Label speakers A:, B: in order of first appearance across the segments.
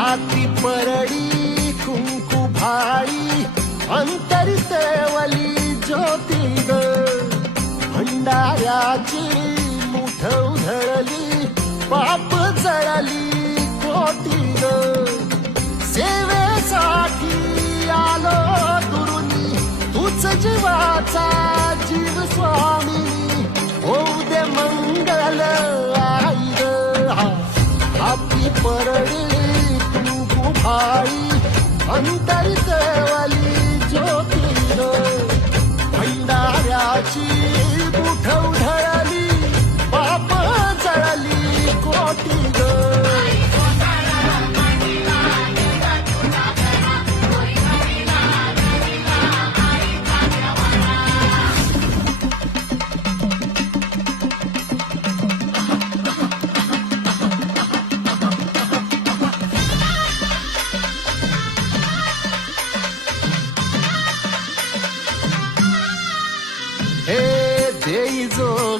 A: हाती परडी कुंकू भाळी अंतरी तेवली ज्योती ग. भंडाऱ्याची अंतरित वाली ज्योती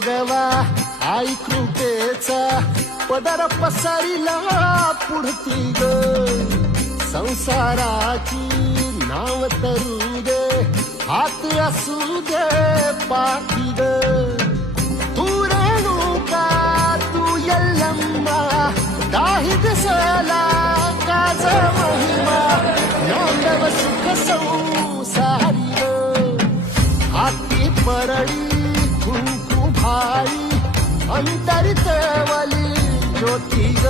A: जोगवा आई कृपेचा. पदर पसरिला पुढती ग. संसाराची नाव तरू दे हात असू दे पाठी ग. तू रेणुका तू यल्लम्मा. दाही दिसला काज महिमा? नोंदव सुख संसार अंतरित वाली ज्योती ग.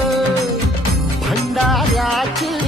A: भंडाऱ्याची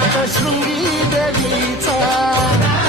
A: सप्तशृंगी देवीचा.